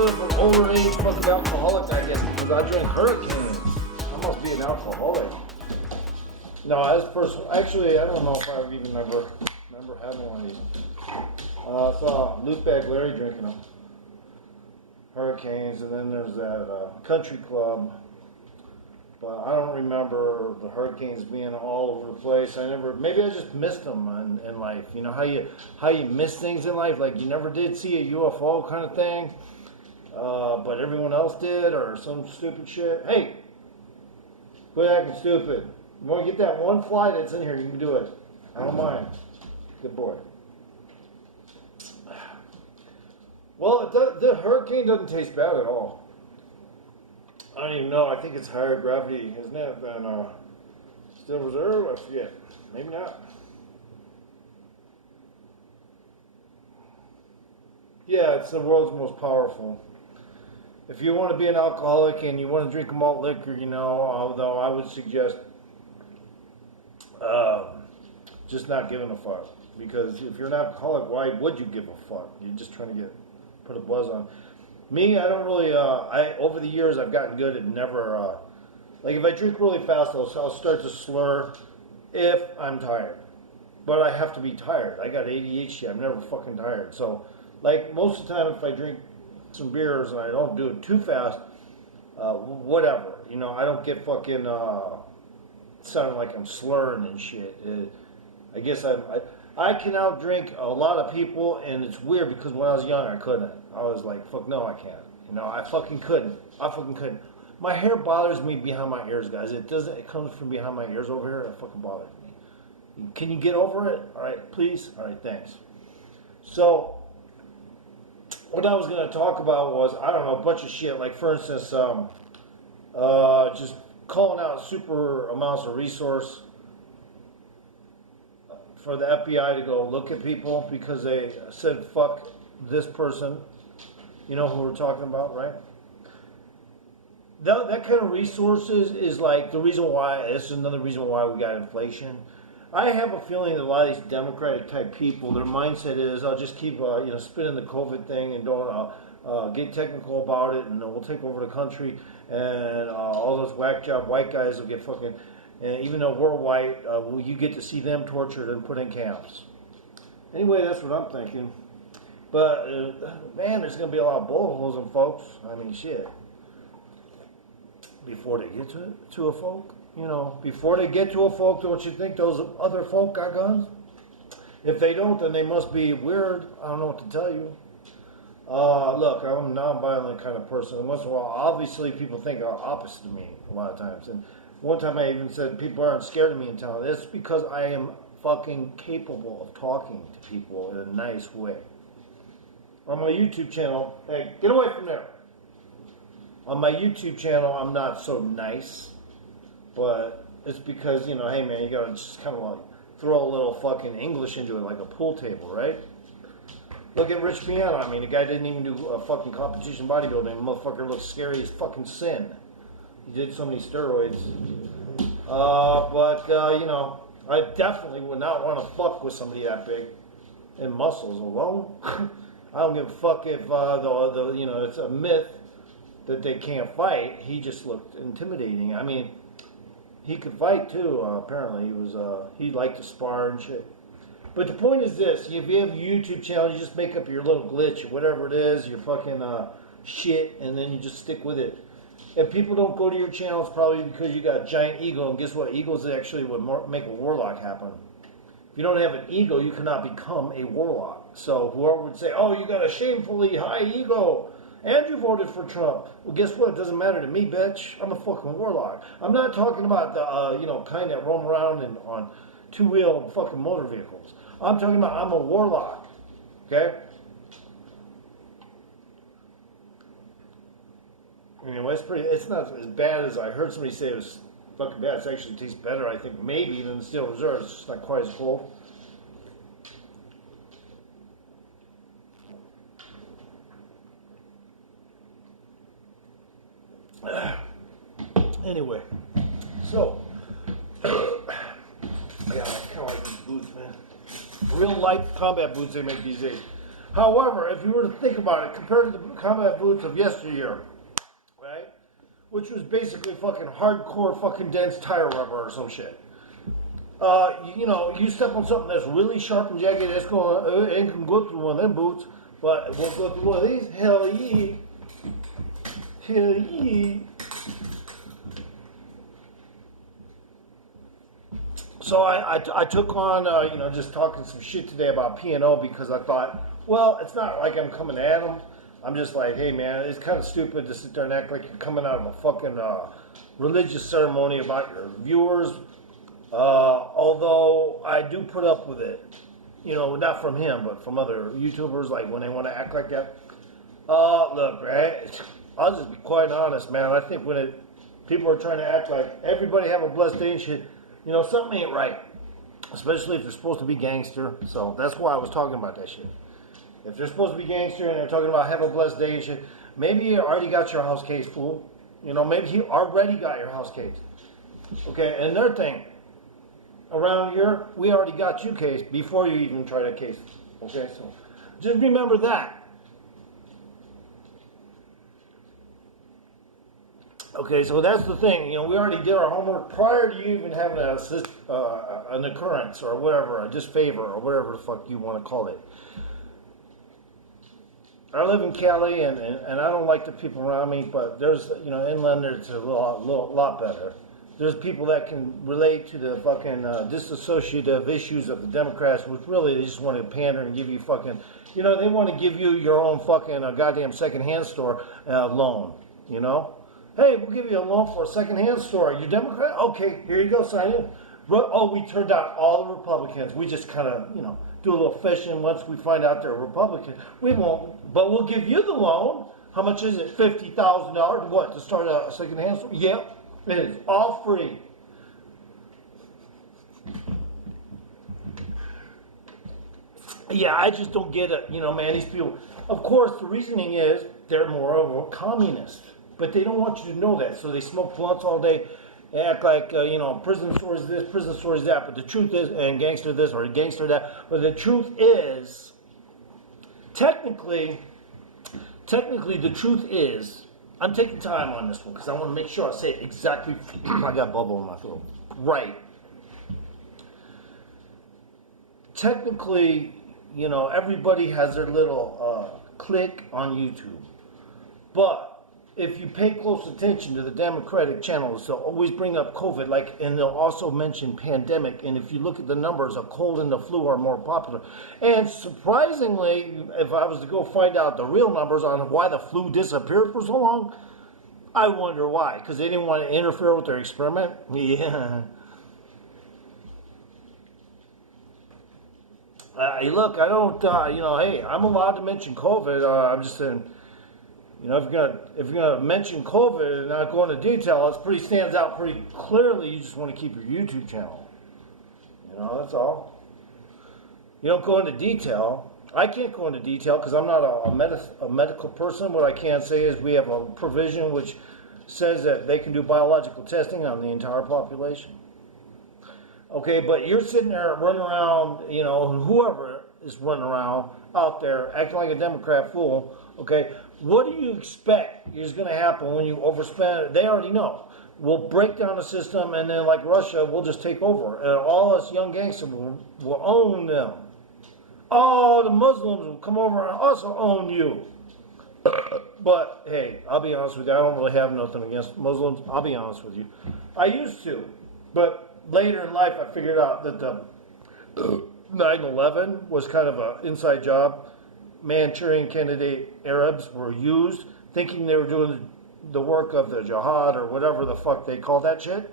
bit of an older age fucking alcoholic, I guess, because I drink Hurricanes. I must be an alcoholic. No, as first, actually, I don't know if I've even ever remember having one of these. I saw Luke Bag Larry drinking them. Hurricanes, and then there's that country club. But I don't remember the Hurricanes being all over the place. Maybe I just missed them in life. You know how you miss things in life? Like you never did see a UFO kind of thing, but everyone else did, or some stupid shit. Hey, quit acting stupid. You want to get that one fly that's in here, you can do it. I don't mind. Good boy. Well, the Hurricane doesn't taste bad at all. I don't even know. I think it's higher gravity, isn't it, than Still Reserve? I forget. Maybe not. Yeah, it's the world's most powerful. If you want to be an alcoholic and you want to drink malt liquor, you know, although I would suggest just not giving a fuck. Because if you're an alcoholic, why would you give a fuck? You're just trying to put a buzz on. Me, I don't really, over the years, I've gotten good at never, like if I drink really fast, I'll start to slur if I'm tired. But I have to be tired. I got ADHD, I'm never fucking tired. So, like, most of the time if I drink some beers and I don't do it too fast, whatever. You know, I don't get fucking, sounding like I'm slurring and shit. I guess I can outdrink a lot of people, and it's weird because when I was young, I couldn't. I was like, fuck no, I can't. You know, I fucking couldn't. My hair bothers me behind my ears, guys. It comes from behind my ears over here. It fucking bothers me. Can you get over it? All right, please? All right, thanks. So, what I was going to talk about was, I don't know, a bunch of shit. Like, for instance, just calling out super amounts of resource for the FBI to go look at people because they said fuck this person. You know who we're talking about, right? That kind of resources is like the reason why, this is another reason why we got inflation. I have a feeling that a lot of these Democratic type people, their mindset is, I'll just keep spinning the COVID thing and don't get technical about it, and we'll take over the country, and all those whack job white guys will get fucking, and even though we're white, you get to see them tortured and put in camps. Anyway, that's what I'm thinking. But, man, there's going to be a lot of bullet holes in folks. I mean, shit. Before they get to a folk, you know, before they get to a folk, don't you think those other folk got guns? If they don't, then they must be weird. I don't know what to tell you. Look, I'm a non-violent kind of person. And once in a while, obviously, people think opposite of me a lot of times. And one time I even said people aren't scared of me in town. That's because I am fucking capable of talking to people in a nice way. On my YouTube channel, hey, get away from there. On my YouTube channel, I'm not so nice, but it's because, you know, hey man, you gotta just kind of like throw a little fucking English into it like a pool table, right? Look at Rich Piano. I mean, the guy didn't even do a fucking competition bodybuilding. The motherfucker looks scary as fucking sin. He did so many steroids. You know, I definitely would not want to fuck with somebody that big in muscles alone. I don't give a fuck if it's a myth that they can't fight. He just looked intimidating. I mean, he could fight too. Apparently, he liked to spar and shit. But the point is this: if you have a YouTube channel, you just make up your little glitch or whatever it is, your fucking shit, and then you just stick with it. If people don't go to your channel, it's probably because you got a giant ego. And guess what? Egos actually would make a warlock happen. If you don't have an ego, you cannot become a warlock. So whoever would say, "Oh, you got a shamefully high ego, and you voted for Trump." Well, guess what? It doesn't matter to me, bitch. I'm a fucking warlock. I'm not talking about the kind that roam around on two-wheel fucking motor vehicles. I'm talking about I'm a warlock. Okay. Anyway, it's not as bad as I heard somebody say it was fucking bad. It actually tastes better, I think, maybe than the Steel Reserve. It's just not quite as cold. Anyway, so yeah, I kind of like these boots, man. Real light combat boots they make these days. However, if you were to think about it, compared to the combat boots of yesteryear, right, which was basically fucking hardcore fucking dense tire rubber or some shit. You know, you step on something that's really sharp and jagged, it's going, it ain't gonna go through one of them boots, but it won't go through one of these. Hell yeah. Hell yeah. So I took on, you know, just talking some shit today about P&O because I thought, well, it's not like I'm coming at them. I'm just like, hey, man, it's kind of stupid to sit there and act like you're coming out of a fucking religious ceremony about your viewers. Although I do put up with it, you know, not from him, but from other YouTubers, like when they want to act like that. Look, right? I'll just be quite honest, man. I think when people are trying to act like everybody have a blessed day and shit, you know, something ain't right. Especially if they're supposed to be gangster. So that's why I was talking about that shit. If they're supposed to be gangster and they're talking about have a blessed day and shit, maybe you already got your house case, fool. You know, maybe you already got your house case. Okay, and another thing, around here, we already got you cased before you even tried a case. Okay, so just remember that. Okay, so that's the thing. You know, we already did our homework prior to you even having an occurrence or whatever, a disfavor or whatever the fuck you want to call it. I live in Cali, and I don't like the people around me, but there's, you know, inland it's a lot better. There's people that can relate to the fucking disassociative issues of the Democrats, which really they just want to pander and give you fucking, you know, they want to give you your own fucking goddamn secondhand store loan, you know? Hey, we'll give you a loan for a secondhand store. You Democrat? Okay, here you go, sign in. Oh, we turned out all the Republicans. We just kind of, you know, do a little fishing once we find out they're Republican. We won't, but we'll give you the loan. How much is it? $50,000. What, to start a secondhand store? Yep, it is all free. Yeah, I just don't get it. You know, man, these people, of course, the reasoning is they're more of a communist. But they don't want you to know that, so they smoke blunts all day, act like, you know, prison store is this, prison store is that, but the truth is, and gangster this or gangster that, but the truth is, technically, the truth is, I'm taking time on this one, because I want to make sure I say it exactly, I got bubble in my throat, right. Technically, you know, everybody has their little clique on YouTube, but if you pay close attention to the Democratic channels, they'll always bring up COVID, like, and they'll also mention pandemic. And if you look at the numbers, a cold and the flu are more popular. And surprisingly, if I was to go find out the real numbers on why the flu disappeared for so long, I wonder why. Because they didn't want to interfere with their experiment? Yeah. Look, I don't, you know, hey, I'm allowed to mention COVID. I'm just saying, you know, if you're gonna mention COVID and not go into detail, it stands out pretty clearly. You just want to keep your YouTube channel. You know, that's all. You don't go into detail. I can't go into detail because I'm not a medical person. What I can say is we have a provision which says that they can do biological testing on the entire population. Okay, but you're sitting there running around, you know, whoever is running around out there acting like a Democrat fool. Okay, what do you expect is going to happen when you overspend? They already know. We'll break down the system, and then, like Russia, we'll just take over. And all us young gangsters will own them. All the Muslims will come over and also own you. But, hey, I'll be honest with you. I don't really have nothing against Muslims. I'll be honest with you. I used to. But later in life, I figured out that the 9/11 was kind of an inside job. Manchurian candidate Arabs were used, thinking they were doing the work of the jihad or whatever the fuck they call that shit,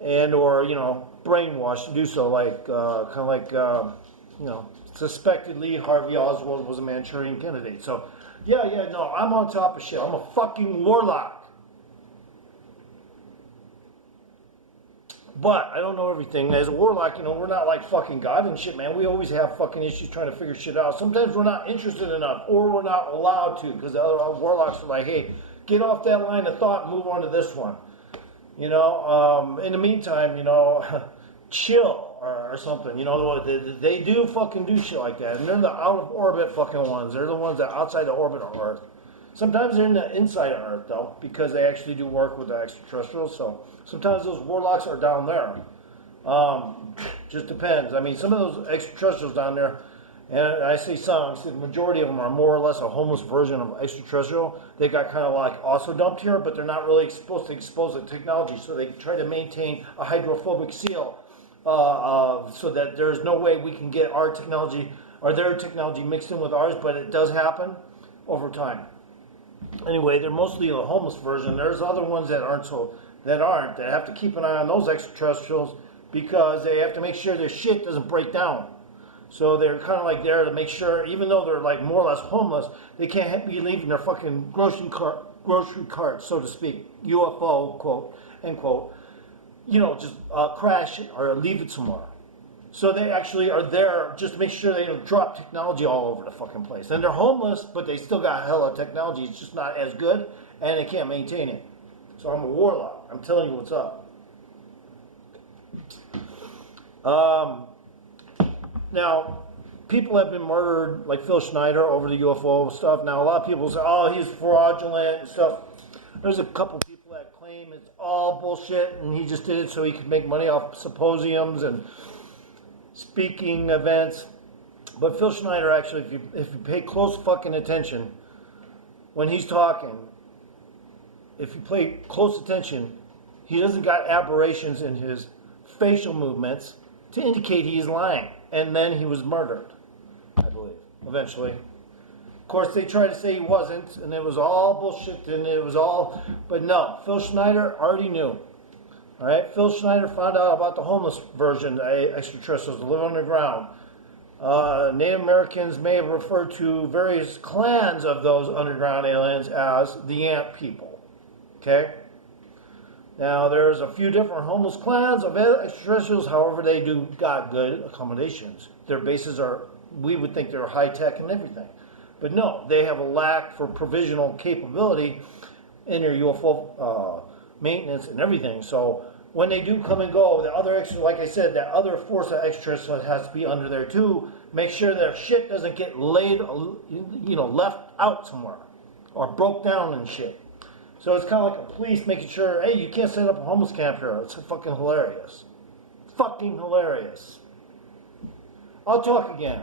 and or, you know, brainwashed to do so, like kind of like you know, suspected Lee Harvey Oswald was a Manchurian candidate. So yeah, no, I'm on top of shit. I'm a fucking warlock. But I don't know everything. As a warlock, you know, we're not like fucking God and shit, man. We always have fucking issues trying to figure shit out. Sometimes we're not interested enough, or we're not allowed to, because the other warlocks are like, hey, get off that line of thought and move on to this one. You know, in the meantime, you know, chill, or or something. You know, they do fucking do shit like that. And they're the out of orbit fucking ones. They're the ones that are outside the orbit of Earth. Sometimes they're in the inside of Earth, though, because they actually do work with the extraterrestrials. So sometimes those warlocks are down there. Just depends. I mean, some of those extraterrestrials down there, and I say some, I say the majority of them are more or less a homeless version of extraterrestrial. They got kind of like also dumped here, but they're not really supposed to expose the technology, so they try to maintain a hydrophobic seal so that there's no way we can get our technology or their technology mixed in with ours, but it does happen over time. Anyway, they're mostly the homeless version. There's other ones that that have to keep an eye on those extraterrestrials because they have to make sure their shit doesn't break down. So they're kind of like there to make sure, even though they're like more or less homeless, they can't be leaving their fucking grocery cart, so to speak, UFO, quote, end quote, you know, just crash it or leave it somewhere. So they actually are there just to make sure they don't drop technology all over the fucking place. And they're homeless, but they still got hella technology. It's just not as good, and they can't maintain it. So I'm a warlock. I'm telling you what's up. Now, people have been murdered, like Phil Schneider, over the UFO stuff. Now, a lot of people say, oh, he's fraudulent and stuff. There's a couple people that claim it's all bullshit, and he just did it so he could make money off symposiums and speaking events. But Phil Schneider, actually, if you pay close fucking attention when he's talking, if you pay close attention, he doesn't got aberrations in his facial movements to indicate he's lying. And then he was murdered, I believe, eventually. Of course, they tried to say he wasn't, and it was all bullshit, and it was all, but no, Phil Schneider already knew. All right, Phil Schneider found out about the homeless version, extraterrestrials that live underground. Native Americans may have referred to various clans of those underground aliens as the Ant People. Okay? Now, there's a few different homeless clans of extraterrestrials. However, they do got good accommodations. Their bases are, we would think they're high-tech and everything. But no, they have a lack for provisional capability in their UFO maintenance and everything. So when they do come and go, the other extra, like I said, that other force of extraterrestrials has to be under there too. Make sure their shit doesn't get laid, you know, left out somewhere or broke down and shit. So it's kind of like a police making sure, hey, you can't set up a homeless camp here. It's fucking hilarious. Fucking hilarious. I'll talk again.